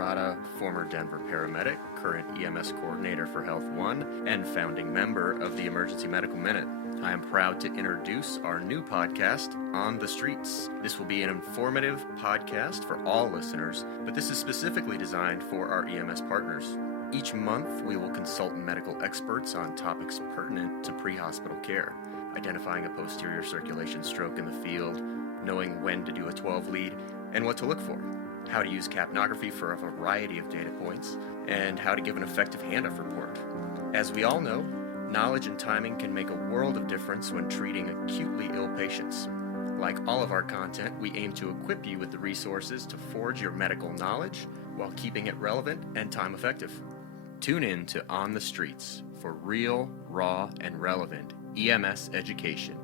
Murata, former Denver paramedic, current EMS coordinator for Health One, and founding member of the Emergency Medical Minute. I am proud to introduce our new podcast, On the Streets. This will be an informative podcast for all listeners, but this is specifically designed for our EMS partners. Each month, we will consult medical experts on topics pertinent to pre-hospital care, identifying a posterior circulation stroke in the field, knowing when to do a 12-lead, and what to look for, how to use capnography for a variety of data points, and how to give an effective handoff report. As we all know, knowledge and timing can make a world of difference when treating acutely ill patients. Like all of our content, we aim to equip you with the resources to forge your medical knowledge while keeping it relevant and time effective. Tune in to On the Streets for real, raw, and relevant EMS education.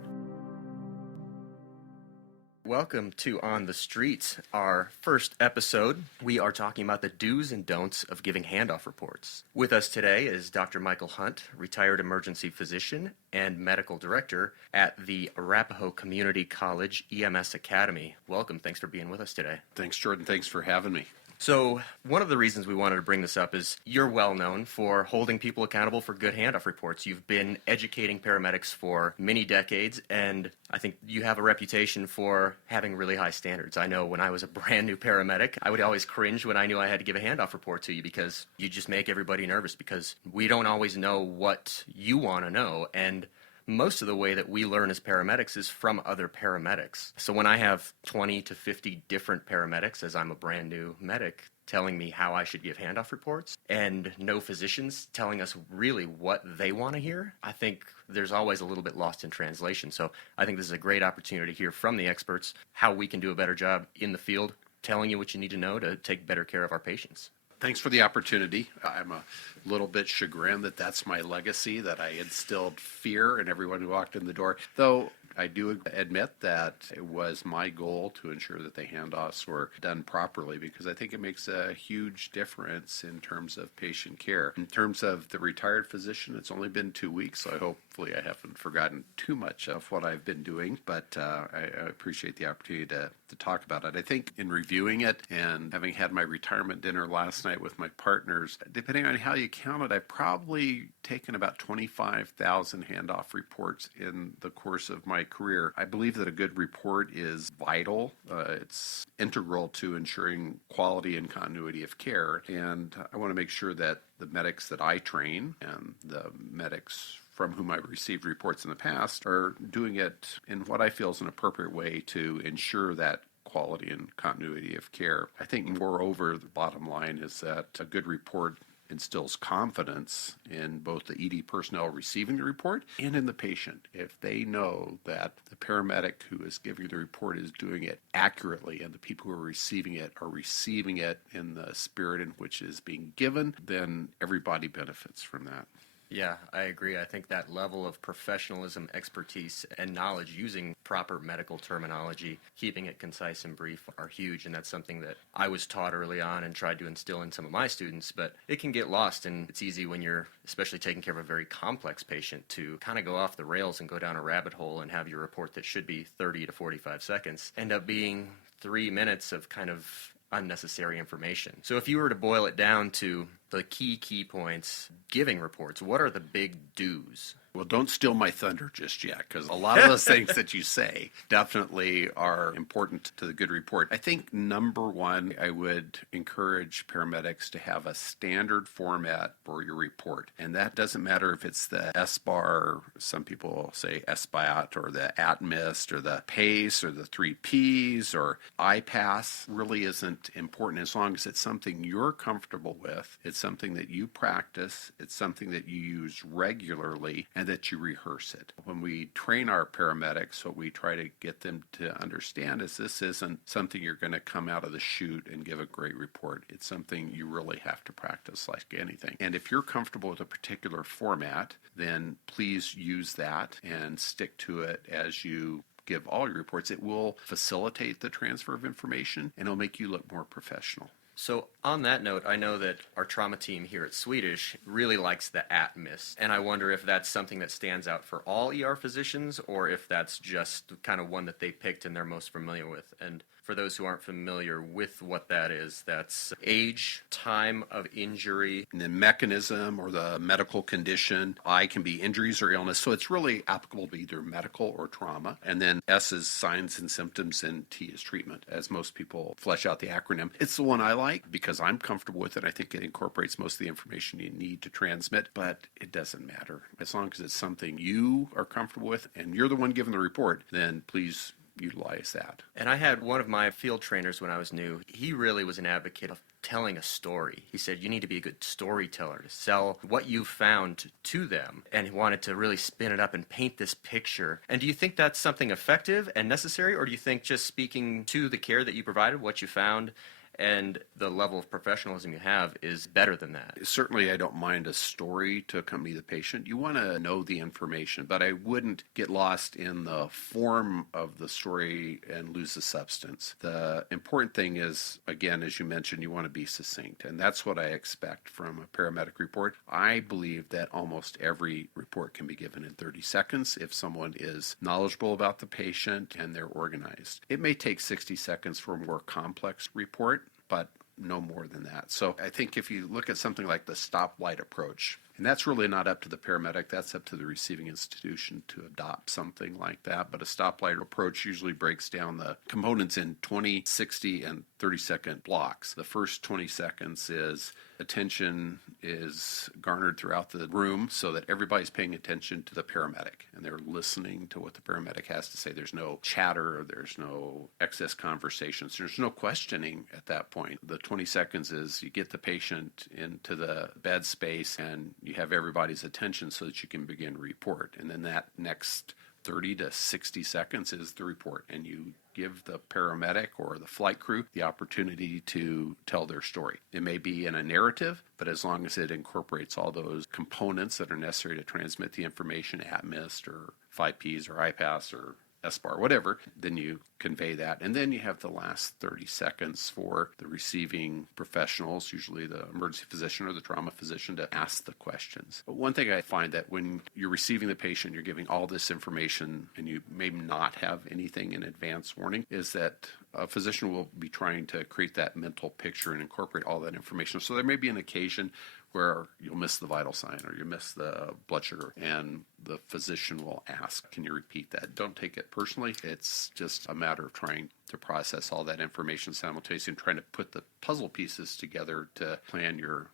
Welcome to On the Streets, our first episode. We are talking about the do's and don'ts of giving handoff reports. With us today is Dr. Michael Hunt, retired emergency physician and medical director at the Arapahoe Community College EMS Academy. Welcome. Thanks for being with us today. Thanks, Jordan. Thanks for having me. So one of the reasons we wanted to bring this up is you're well known for holding people accountable for good handoff reports. You've been educating paramedics for many decades, and I think you have a reputation for having really high standards. I know when I was a brand new paramedic, I would always cringe when I knew I had to give a handoff report to you because you just make everybody nervous because we don't always know what you want to know, and most of the way that we learn as paramedics is from other paramedics. So when I have 20 to 50 different paramedics, as I'm a brand new medic, telling me how I should give handoff reports, and no physicians telling us really what they want to hear, I think there's always a little bit lost in translation. So I think this is a great opportunity to hear from the experts how we can do a better job in the field, telling you what you need to know to take better care of our patients. Thanks for the opportunity. I'm a little bit chagrined that that's my legacy, that I instilled fear in everyone who walked in the door. Though I do admit that it was my goal to ensure that the handoffs were done properly because I think it makes a huge difference in terms of patient care. In terms of the retired physician, it's only been 2 weeks, so hopefully I haven't forgotten too much of what I've been doing, but I appreciate the opportunity to talk about it. I think in reviewing it and having had my retirement dinner last night with my partners, depending on how you count it, I've probably taken about 25,000 handoff reports in the course of my career. I believe that a good report is vital. It's integral to ensuring quality and continuity of care, and I want to make sure that the medics that I train and the medics from whom I've received reports in the past are doing it in what I feel is an appropriate way to ensure that quality and continuity of care. I think moreover, the bottom line is that a good report instills confidence in both the ED personnel receiving the report and in the patient. If they know that the paramedic who is giving the report is doing it accurately and the people who are receiving it in the spirit in which it is being given, then everybody benefits from that. Yeah, I agree. I think that level of professionalism, expertise, and knowledge using proper medical terminology, keeping it concise and brief are huge, and that's something that I was taught early on and tried to instill in some of my students, but it can get lost, and it's easy when you're especially taking care of a very complex patient to kind of go off the rails and go down a rabbit hole and have your report that should be 30 to 45 seconds end up being 3 minutes of kind of unnecessary information. So if you were to boil it down to the key points giving reports, what are the big do's? Well, don't steal my thunder just yet, because a lot of those things that you say definitely are important to the good report. I think number one, I would encourage paramedics to have a standard format for your report. And that doesn't matter if it's the SBAR, some people say SBAT, or the ATMIST, or the PACE, or the 3 Ps, or IPASS. Really isn't important as long as it's something you're comfortable with, it's something that you practice, it's something that you use regularly, and that you rehearse it. When we train our paramedics, what we try to get them to understand is this isn't something you're going to come out of the chute and give a great report. It's something you really have to practice like anything. And if you're comfortable with a particular format, then please use that and stick to it as you give all your reports. It will facilitate the transfer of information and it'll make you look more professional. So on that note, I know that our trauma team here at Swedish really likes the ATMIS, and I wonder if that's something that stands out for all ER physicians or if that's just kind of one that they picked and they're most familiar with. And For those who aren't familiar with what that is, that's age, time of injury. And the mechanism or the medical condition. I can be injuries or illness. So it's really applicable to either medical or trauma. And then S is signs and symptoms, and T is treatment, as most people flesh out the acronym. It's the one I like because I'm comfortable with it. I think it incorporates most of the information you need to transmit, but it doesn't matter. As long as it's something you are comfortable with and you're the one giving the report, then please utilize that. And I had one of my field trainers when I was new. He really was an advocate of telling a story. He said you need to be a good storyteller to sell what you found to them, and he wanted to really spin it up and paint this picture. And do you think that's something effective and necessary, or do you think just speaking to the care that you provided, what you found, and the level of professionalism you have is better than that? Certainly, I don't mind a story to accompany the patient. You want to know the information, but I wouldn't get lost in the form of the story and lose the substance. The important thing is, again, as you mentioned, you want to be succinct, and that's what I expect from a paramedic report. I believe that almost every report can be given in 30 seconds if someone is knowledgeable about the patient and they're organized. It may take 60 seconds for a more complex report, but no more than that. So I think if you look at something like the stoplight approach, and that's really not up to the paramedic, that's up to the receiving institution to adopt something like that. But a stoplight approach usually breaks down the components in 20, 60, and 30-second blocks. The first 20 seconds is attention is garnered throughout the room so that everybody's paying attention to the paramedic and they're listening to what the paramedic has to say. There's no chatter, there's no excess conversations, there's no questioning at that point. The 20 seconds is you get the patient into the bed space and you have everybody's attention so that you can begin to report. And then that next 30 to 60 seconds is the report, and you give the paramedic or the flight crew the opportunity to tell their story. It may be in a narrative, but as long as it incorporates all those components that are necessary to transmit the information, ATMIST or 5Ps or IPAS or SBAR, whatever, then you convey that. And then you have the last 30 seconds for the receiving professionals, usually the emergency physician or the trauma physician, to ask the questions. But one thing I find that when you're receiving the patient, you're giving all this information and you may not have anything in advance warning, is that a physician will be trying to create that mental picture and incorporate all that information. So there may be an occasion where you'll miss the vital sign or you miss the blood sugar, and the physician will ask, can you repeat that? Don't take it personally. It's just a matter of trying to process all that information simultaneously and trying to put the puzzle pieces together to plan your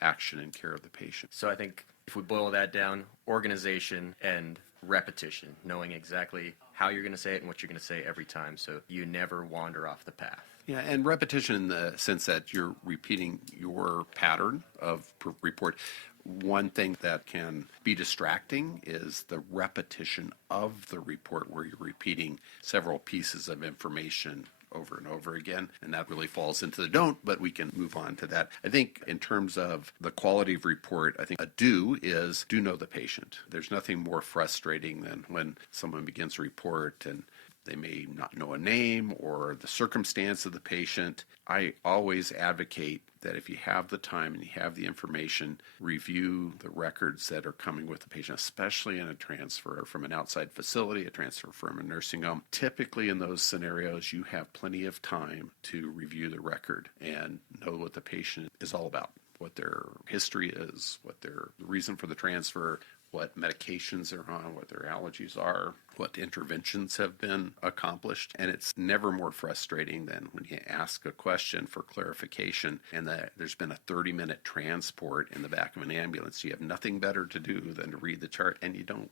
action and care of the patient. So I think if we boil that down, organization and repetition, knowing exactly how you're going to say it and what you're going to say every time so you never wander off the path. Yeah, and repetition in the sense that you're repeating your pattern of report. One thing that can be distracting is the repetition of the report where you're repeating several pieces of information over and over again, and that really falls into the don't, but we can move on to that. I think in terms of the quality of report, I think a do is do know the patient. There's nothing more frustrating than when someone begins a report and they may not know a name or the circumstance of the patient. I always advocate that if you have the time and you have the information, review the records that are coming with the patient, especially in a transfer from an outside facility, a transfer from a nursing home. Typically in those scenarios, you have plenty of time to review the record and know what the patient is all about, what their history is, what their reason for the transfer, what medications they're on, what their allergies are, what interventions have been accomplished. And it's never more frustrating than when you ask a question for clarification and that there's been a 30-minute transport in the back of an ambulance. You have nothing better to do than to read the chart, and you don't.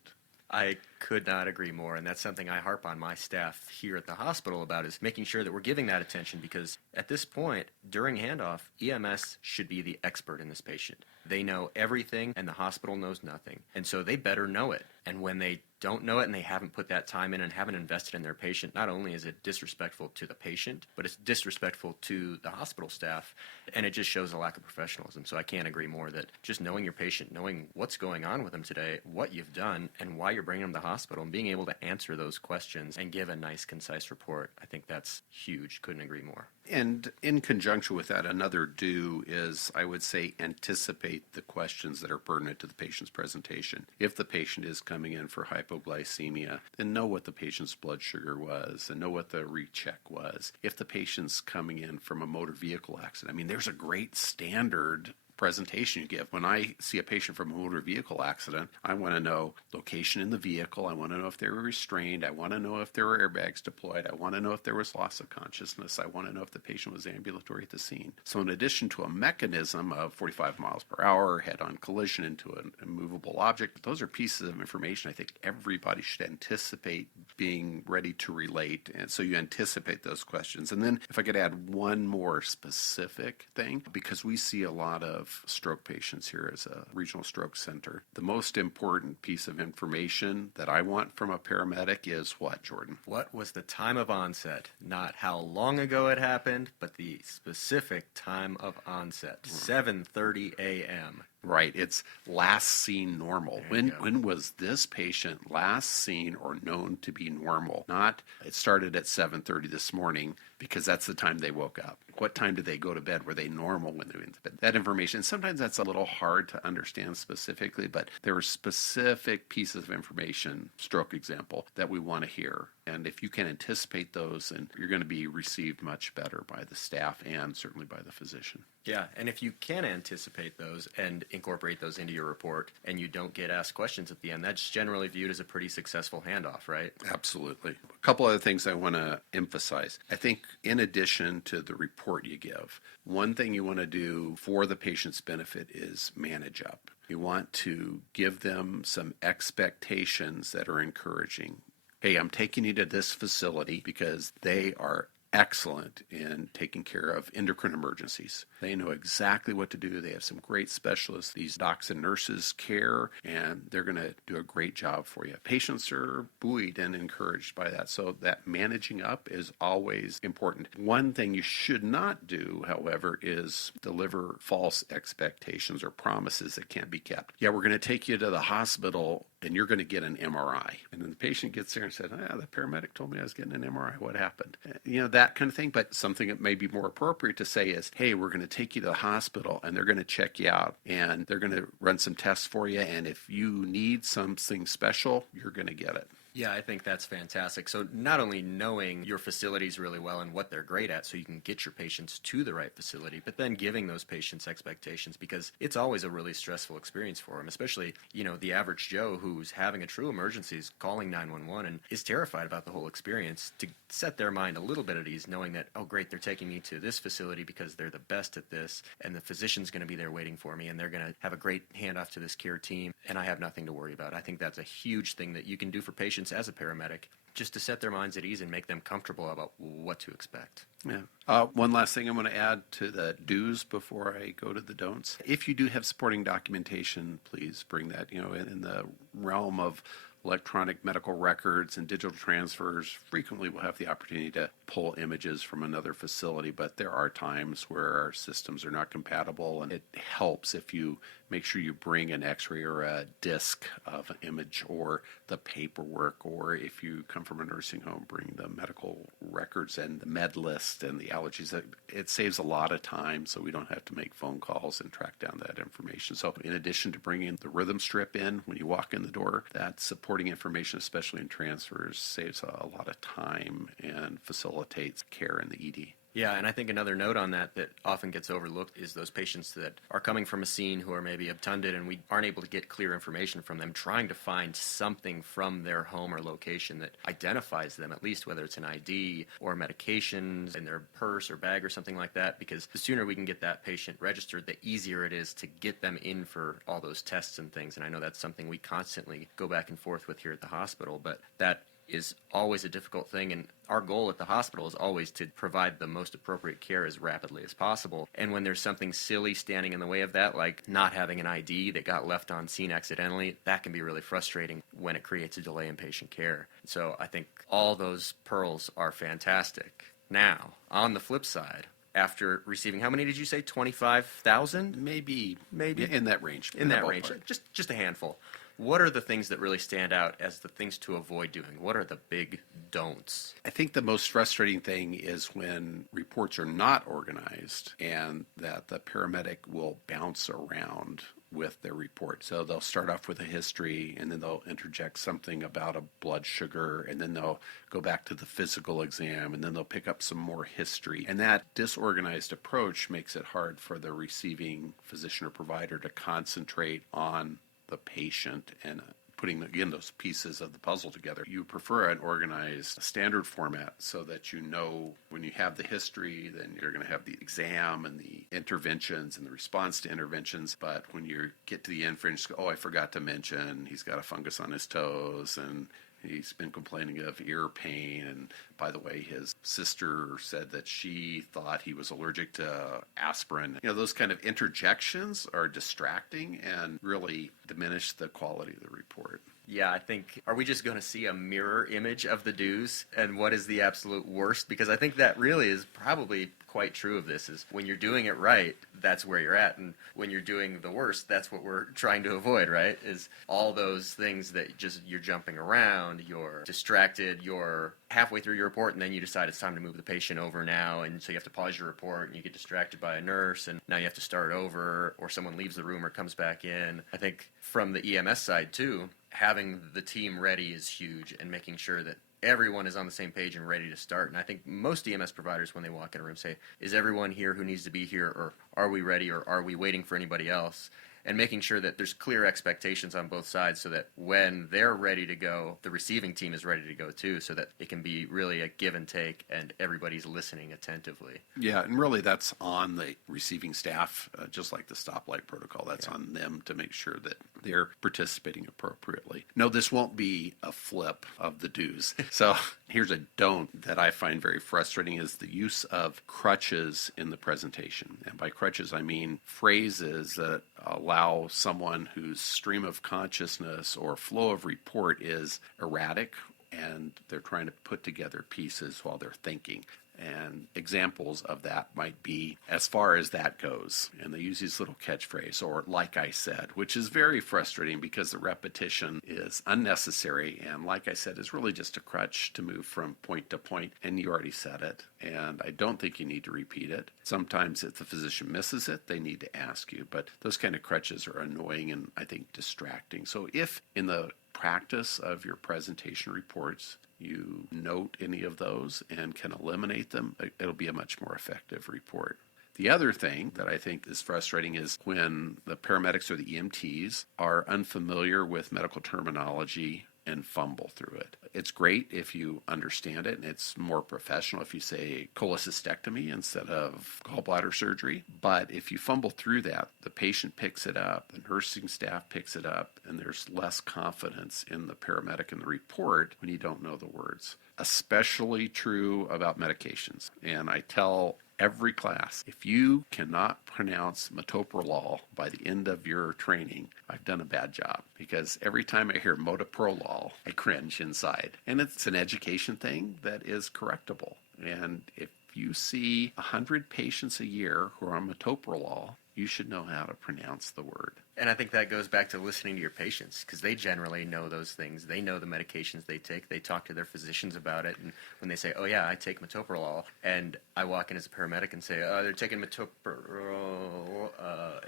I could not agree more, and that's something I harp on my staff here at the hospital about, is making sure that we're giving that attention, because at this point, during handoff, EMS should be the expert in this patient. They know everything, and the hospital knows nothing, and so they better know it. And when they don't know it and they haven't put that time in and haven't invested in their patient, not only is it disrespectful to the patient, but it's disrespectful to the hospital staff, and it just shows a lack of professionalism. So I can't agree more that just knowing your patient, knowing what's going on with them today, what you've done, and why you're bringing them to the hospital, and being able to answer those questions and give a nice, concise report, I think that's huge. Couldn't agree more. And in conjunction with that, another do is, I would say, anticipate the questions that are pertinent to the patient's presentation. If the patient is coming in for high hypoglycemia, and know what the patient's blood sugar was and know what the recheck was. If the patient's coming in from a motor vehicle accident, I mean, there's a great standard presentation you give. When I see a patient from a motor vehicle accident, I want to know location in the vehicle. I want to know if they were restrained. I want to know if there were airbags deployed. I want to know if there was loss of consciousness. I want to know if the patient was ambulatory at the scene. So in addition to a mechanism of 45 miles per hour, head-on collision into an immovable object, those are pieces of information I think everybody should anticipate being ready to relate. And so you anticipate those questions. And then if I could add one more specific thing, because we see a lot of stroke patients here as a regional stroke center. The most important piece of information that I want from a paramedic is what, Jordan? What was the time of onset? Not how long ago it happened, but the specific time of onset. 7:30 a.m. Right. It's last seen normal. When was this patient last seen or known to be normal? Not it started at 7:30 this morning because that's the time they woke up. What time did they go to bed? Were they normal when they went to bed? That information, sometimes that's a little hard to understand specifically, but there are specific pieces of information, stroke example, that we want to hear. And if you can anticipate those, then you're going to be received much better by the staff and certainly by the physician. Yeah, and if you can anticipate those and incorporate those into your report and you don't get asked questions at the end, that's generally viewed as a pretty successful handoff, right? Absolutely. A couple other things I want to emphasize. I think in addition to the report you give, one thing you want to do for the patient's benefit is manage up. You want to give them some expectations that are encouraging. Hey, I'm taking you to this facility because they are excellent in taking care of endocrine emergencies. They know exactly what to do. They have some great specialists. These docs and nurses care, and they're going to do a great job for you. Patients are buoyed and encouraged by that. So that managing up is always important. One thing you should not do, however, is deliver false expectations or promises that can't be kept. Yeah, we're going to take you to the hospital and you're going to get an MRI. And then the patient gets there and says, the paramedic told me I was getting an MRI. What happened? That kind of thing. But something that may be more appropriate to say is, hey, we're going to take you to the hospital and they're going to check you out and they're going to run some tests for you. And if you need something special, you're going to get it. Yeah, I think that's fantastic. So not only knowing your facilities really well and what they're great at so you can get your patients to the right facility, but then giving those patients expectations because it's always a really stressful experience for them, especially, the average Joe who's having a true emergency is calling 911 and is terrified about the whole experience, to set their mind a little bit at ease knowing that, oh, great, they're taking me to this facility because they're the best at this and the physician's going to be there waiting for me and they're going to have a great handoff to this care team and I have nothing to worry about. I think that's a huge thing that you can do for patients as a paramedic, just to set their minds at ease and make them comfortable about what to expect. Yeah. One last thing I'm going to add to the do's before I go to the don'ts. If you do have supporting documentation, please bring that. In the realm of electronic medical records and digital transfers, frequently we'll have the opportunity to pull images from another facility, but there are times where our systems are not compatible, and it helps if you make sure you bring an x-ray or a disc of an image or the paperwork, or if you come from a nursing home, bring the medical records and the med list and the allergies. It saves a lot of time so we don't have to make phone calls and track down that information. So in addition to bringing the rhythm strip in when you walk in the door, that supporting information, especially in transfers, saves a lot of time and facilitates care in the ED. Yeah, and I think another note on that often gets overlooked is those patients that are coming from a scene who are maybe obtunded and we aren't able to get clear information from them, trying to find something from their home or location that identifies them, at least whether it's an ID or medications in their purse or bag or something like that, because the sooner we can get that patient registered, the easier it is to get them in for all those tests and things. And I know that's something we constantly go back and forth with here at the hospital, but that is always a difficult thing, and our goal at the hospital is always to provide the most appropriate care as rapidly as possible. And when there's something silly standing in the way of that, like not having an ID that got left on scene accidentally, that can be really frustrating when it creates a delay in patient care. So I think all those pearls are fantastic. Now, on the flip side, after receiving, how many did you say, 25,000? Maybe in that range. In that range, just a handful. What are the things that really stand out as the things to avoid doing? What are the big don'ts? I think the most frustrating thing is when reports are not organized and that the paramedic will bounce around with their report. So they'll start off with a history, and then they'll interject something about a blood sugar, and then they'll go back to the physical exam, and then they'll pick up some more history. And that disorganized approach makes it hard for the receiving physician or provider to concentrate on the patient and putting, again, those pieces of the puzzle together. You prefer an organized standard format so that you know when you have the history, then you're going to have the exam and the interventions and the response to interventions. But when you get to the end, for instance, I forgot to mention he's got a fungus on his toes and he's been complaining of ear pain. And by the way, his sister said that she thought he was allergic to aspirin. Those kind of interjections are distracting and really diminish the quality of the report. Yeah, I think, are we just going to see a mirror image of the do's and what is the absolute worst? Because I think that really is probably quite true of this, is when you're doing it right, that's where you're at. And when you're doing the worst, that's what we're trying to avoid, right? Is all those things that just you're jumping around, you're distracted, you're halfway through your report, and then you decide it's time to move the patient over now. And so you have to pause your report, and you get distracted by a nurse, and now you have to start over, or someone leaves the room or comes back in. I think from the EMS side, too, having the team ready is huge, and making sure that everyone is on the same page and ready to start. And I think most EMS providers, when they walk in a room, say, is everyone here who needs to be here, or are we ready, or are we waiting for anybody else? And making sure that there's clear expectations on both sides so that when they're ready to go, the receiving team is ready to go too, so that it can be really a give and take and everybody's listening attentively. Yeah, and really that's on the receiving staff, just like the stoplight protocol. That's on them to make sure that they're participating appropriately. No, this won't be a flip of the do's. So here's a don't that I find very frustrating is the use of crutches in the presentation. And by crutches, I mean phrases that allow someone whose stream of consciousness or flow of report is erratic and they're trying to put together pieces while they're thinking. And examples of that might be, as far as that goes. And they use these little catchphrases, or like I said, which is very frustrating because the repetition is unnecessary. And like I said, is really just a crutch to move from point to point. And you already said it. And I don't think you need to repeat it. Sometimes if the physician misses it, they need to ask you. But those kind of crutches are annoying and I think distracting. So if in the practice of your presentation reports, you note any of those and can eliminate them, it'll be a much more effective report. The other thing that I think is frustrating is when the paramedics or the EMTs are unfamiliar with medical terminology and fumble through it. It's great if you understand it, and it's more professional if you say cholecystectomy instead of gallbladder surgery. But if you fumble through that, the patient picks it up, the nursing staff picks it up, and there's less confidence in the paramedic and the report when you don't know the words. Especially true about medications. And I tell every class, if you cannot pronounce metoprolol by the end of your training, I've done a bad job. Because every time I hear metoprolol, I cringe inside. And it's an education thing that is correctable. And if you see 100 patients a year who are on metoprolol, you should know how to pronounce the word. And I think that goes back to listening to your patients, because they generally know those things. They know the medications they take. They talk to their physicians about it. And when they say, oh, yeah, I take metoprolol, and I walk in as a paramedic and say, oh, they're taking metoprolol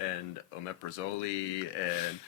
and omeprazole. And,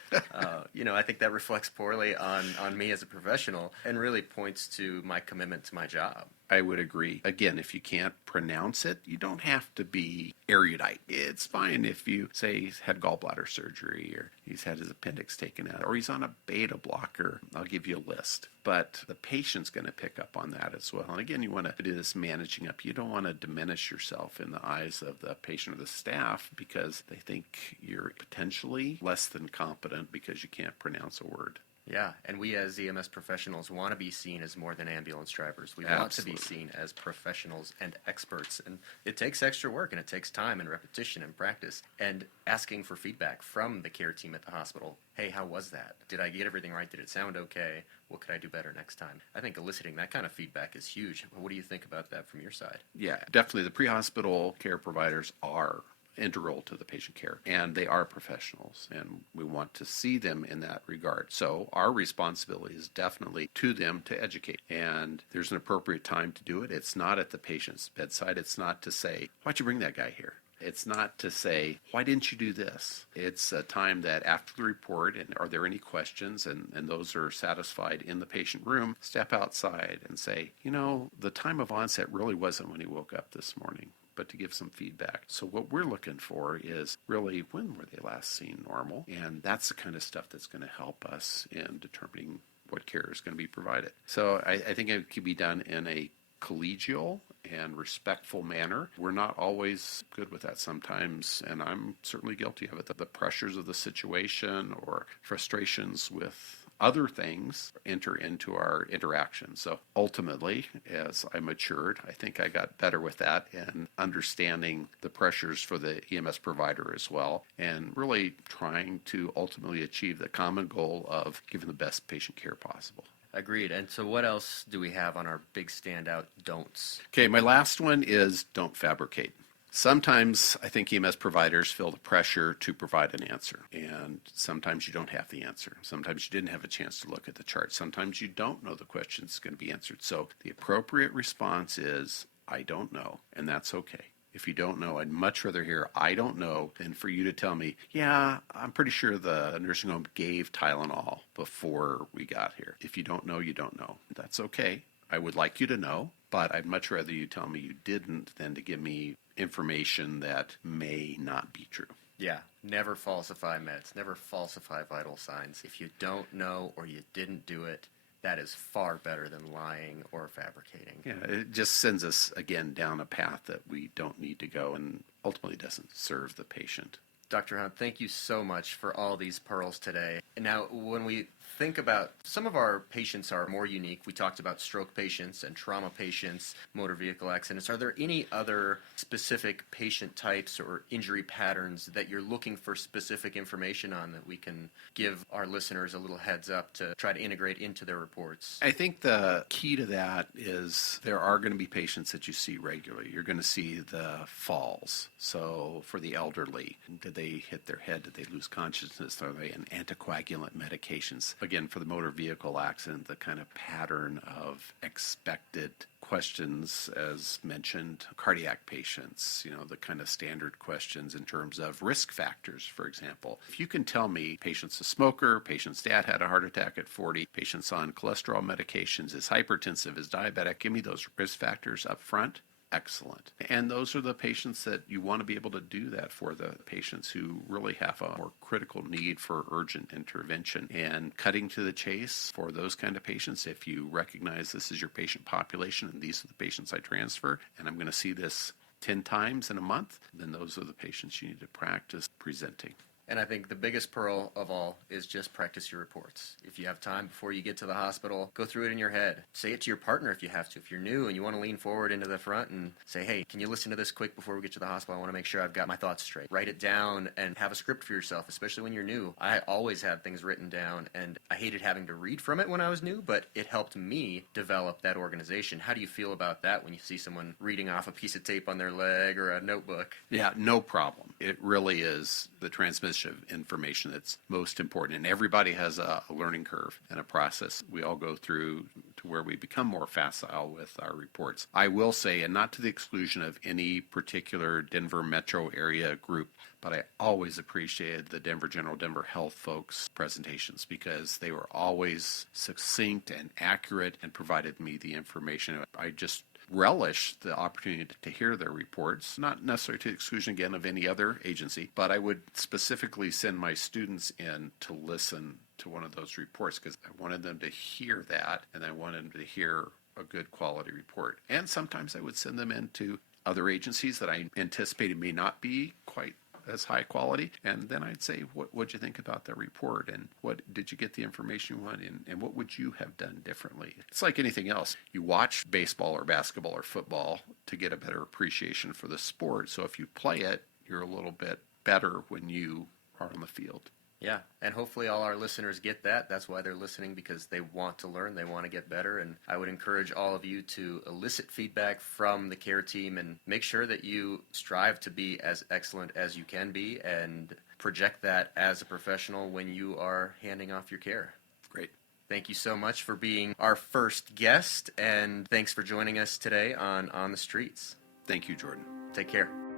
I think that reflects poorly on me as a professional and really points to my commitment to my job. I would agree. Again, if you can't pronounce it, you don't have to be erudite. It's fine if you say he's had gallbladder surgery or he's had his appendix taken out or he's on a beta blocker. I'll give you a list. But the patient's going to pick up on that as well. And again, you want to do this managing up. You don't want to diminish yourself in the eyes of the patient or the staff because they think you're potentially less than competent because you can't pronounce a word. Yeah, and we as EMS professionals want to be seen as more than ambulance drivers. We Absolutely. want to be seen as professionals and experts. And it takes extra work, and it takes time and repetition and practice. And asking for feedback from the care team at the hospital. Hey, how was that? Did I get everything right? Did it sound okay? What could I do better next time? I think eliciting that kind of feedback is huge. What do you think about that from your side? Yeah, definitely. The pre-hospital care providers are integral to the patient care, and they are professionals, and we want to see them in that regard. So our responsibility is definitely to them to educate, and there's an appropriate time to do it. It's not at the patient's bedside. It's not to say, why'd you bring that guy here? It's not to say, why didn't you do this? It's a time that after the report, and are there any questions, and those are satisfied in the patient room, step outside and say, the time of onset really wasn't when he woke up this morning, but to give some feedback. So what we're looking for is really, when were they last seen normal? And that's the kind of stuff that's going to help us in determining what care is going to be provided. So I think it can be done in a collegial and respectful manner. We're not always good with that sometimes, and I'm certainly guilty of it. The pressures of the situation or frustrations with other things enter into our interaction. So ultimately, as I matured, I think I got better with that and understanding the pressures for the EMS provider as well, and really trying to ultimately achieve the common goal of giving the best patient care possible. Agreed. And so what else do we have on our big standout don'ts? Okay, my last one is don't fabricate. Sometimes I think EMS providers feel the pressure to provide an answer, and sometimes you don't have the answer. Sometimes you didn't have a chance to look at the chart. Sometimes you don't know the question's going to be answered. So the appropriate response is, I don't know, and that's okay. If you don't know, I'd much rather hear, I don't know, than for you to tell me, yeah, I'm pretty sure the nursing home gave Tylenol before we got here. If you don't know, you don't know. That's okay. I would like you to know, but I'd much rather you tell me you didn't than to give me information that may not be true. Yeah, never falsify meds, never falsify vital signs. If you don't know or you didn't do it, that is far better than lying or fabricating. Yeah, it just sends us, again, down a path that we don't need to go and ultimately doesn't serve the patient. Dr. Hunt, thank you so much for all these pearls today. Now, when we think about, some of our patients are more unique. We talked about stroke patients and trauma patients, motor vehicle accidents. Are there any other specific patient types or injury patterns that you're looking for specific information on that we can give our listeners a little heads up to try to integrate into their reports? I think the key to that is there are going to be patients that you see regularly. You're going to see the falls. So for the elderly, did they hit their head? Did they lose consciousness? Are they on anticoagulant medications? Again, for the motor vehicle accident, the kind of pattern of expected questions, as mentioned, cardiac patients, the kind of standard questions in terms of risk factors, for example. If you can tell me patient's a smoker, patient's dad had a heart attack at 40, patient's on cholesterol medications, is hypertensive, is diabetic, give me those risk factors up front. Excellent. And those are the patients that you want to be able to do that for, the patients who really have a more critical need for urgent intervention. And cutting to the chase for those kind of patients, if you recognize this is your patient population and these are the patients I transfer, and I'm going to see this 10 times in a month, then those are the patients you need to practice presenting. And I think the biggest pearl of all is just practice your reports. If you have time before you get to the hospital, go through it in your head. Say it to your partner if you have to. If you're new and you want to lean forward into the front and say, hey, can you listen to this quick before we get to the hospital? I want to make sure I've got my thoughts straight. Write it down and have a script for yourself, especially when you're new. I always had things written down, and I hated having to read from it when I was new, but it helped me develop that organization. How do you feel about that when you see someone reading off a piece of tape on their leg or a notebook? Yeah, no problem. It really is the transmission of information that's most important. And everybody has a learning curve and a process we all go through to where we become more facile with our reports. I will say, and not to the exclusion of any particular Denver metro area group, but I always appreciated the Denver General Denver Health folks' presentations because they were always succinct and accurate and provided me the information. I just relish the opportunity to hear their reports, not necessarily to the exclusion again of any other agency, but I would specifically send my students in to listen to one of those reports because I wanted them to hear that and I wanted them to hear a good quality report. And sometimes I would send them into other agencies that I anticipated may not be quite as high quality, and then I'd say, what'd you think about the report, and what did you get the information you want, and what would you have done differently? It's like anything else. You watch baseball or basketball or football to get a better appreciation for the sport, so if you play it, you're a little bit better when you are on the field. Yeah, and hopefully all our listeners get that. That's why they're listening, because they want to learn, they want to get better, and I would encourage all of you to elicit feedback from the care team and make sure that you strive to be as excellent as you can be and project that as a professional when you are handing off your care. Great. Thank you so much for being our first guest, and thanks for joining us today on the Streets. Thank you, Jordan. Take care.